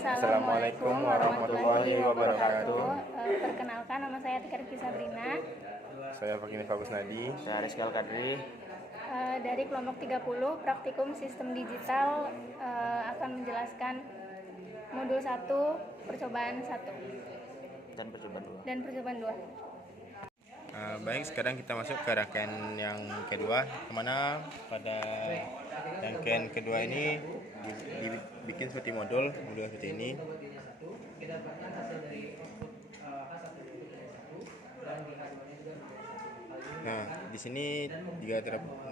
Assalamualaikum warahmatullahi wabarakatuh. Perkenalkan, nama saya Tika Rizky Sabrina. Saya Fakini Fakus Nadi. Saya Rizky Al-Kadri. Dari kelompok 30 Praktikum Sistem Digital, akan menjelaskan modul 1, percobaan 1 dan percobaan 2. Baik, sekarang kita masuk ke rangkaian yang kedua, kemana pada rangkaian kedua ini dibikin seperti modul seperti ini. Nah, di sini juga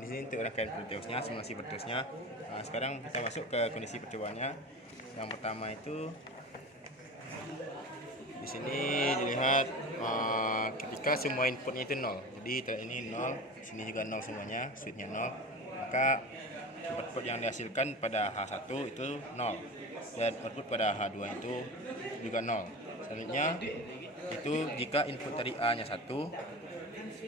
di sini untuk rangkaian perteusnya, simulasi perteusnya. Nah, sekarang kita masuk ke kondisi percobaannya. Yang pertama itu di sini dilihat ketika semua inputnya itu 0. Jadi ini 0, sini juga 0 semuanya, switchnya 0. Maka output yang dihasilkan pada H1 itu 0 dan output pada H2 itu juga 0. Selanjutnya itu jika input dari A-nya 1,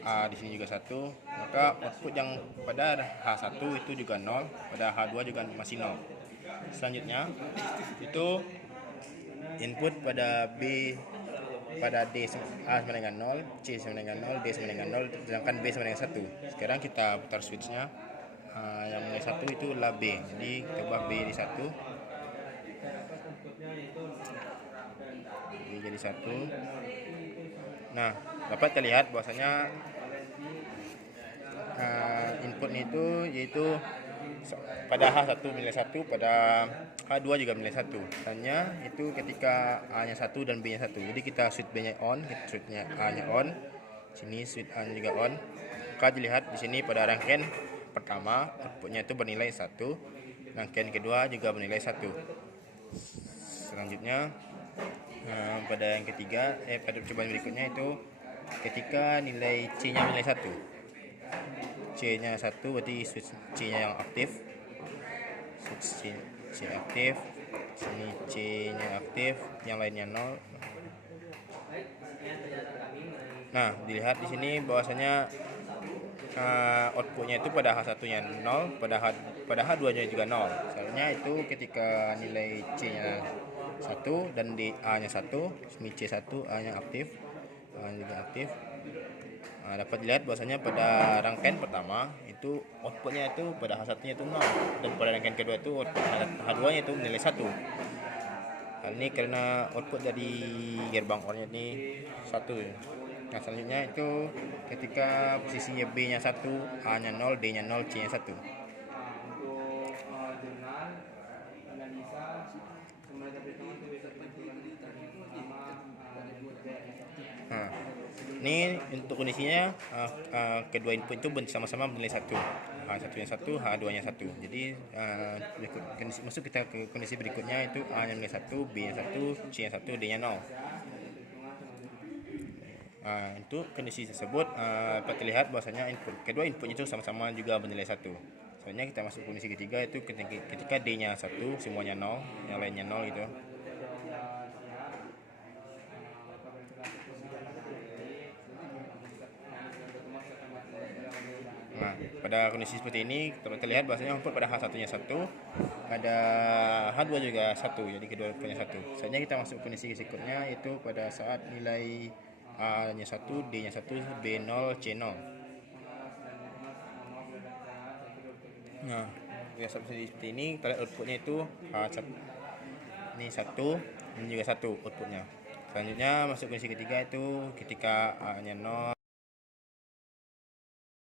A di sini juga 1, maka output yang pada H1 itu juga 0, pada H2 juga masih 0. Selanjutnya itu input pada B pada D A sama dengan 0, C sama dengan 0, D sama dengan 0, sedangkan B sama dengan 1. Sekarang kita putar switchnya. Yang mulai 1 itu adalah B, jadi kita ubah B di 1, B jadi 1. Nah, dapat terlihat bahwasanya inputnya itu yaitu pada H1 nilai 1, pada H2 juga nilai 1. Tanya itu ketika A-nya 1 dan B-nya 1. Jadi kita switch B-nya on, switch-nya A-nya on. Sini switch A-nya juga on. Maka dilihat di sini pada rangkaian pertama outputnya itu bernilai 1. Rangkaian kedua juga bernilai 1. Selanjutnya pada yang ketiga pada percobaan berikutnya itu ketika nilai C-nya nilai 1. C-nya 1 berarti switch C-nya yang aktif. Switch C aktif. Sini C-nya aktif, yang lainnya 0. Nah, dilihat di sini bahwasanya outputnya itu pada H1-nya 0, pada H2-nya juga 0. Soalnya itu ketika nilai C-nya 1 dan di A-nya 1, sini C1, A-nya aktif, A-nya juga aktif. Dapat dilihat bahwasanya pada rangkaian pertama itu outputnya itu pada H1-nya itu 0 dan pada rangkaian kedua itu H2-nya itu nilai 1. Hal ini karena output dari gerbang OR-nya ini 1. Nah, selanjutnya itu ketika posisinya B-nya 1, A-nya 0, D-nya 0, C-nya 1. Nah, ini untuk kondisinya kedua input itu sama-sama bernilai 1. H1-nya 1, H2-nya 1. Jadi masuk kita ke kondisi berikutnya itu A-nya nilai 1, B-nya 1, C-nya 1, D-nya 0. Untuk kondisi tersebut dapat terlihat bahwasanya kedua inputnya itu sama-sama juga bernilai 1. Soalnya kita masuk kondisi ketiga itu ketika D-nya 1, semuanya 0, yang lainnya 0 gitu. Nah, pada kondisi seperti ini terlihat bahwasanya output pada H1-nya 1, pada H2 juga 1, jadi kedua-duanya 1. Selanjutnya kita masuk kondisi berikutnya itu pada saat nilai A-nya 1, D-nya 1, B0, C0. Nah, seperti ini kita lihat outputnya itu H1, ini 1, ini juga 1 outputnya. Selanjutnya masuk kondisi ketiga itu ketika A-nya 0,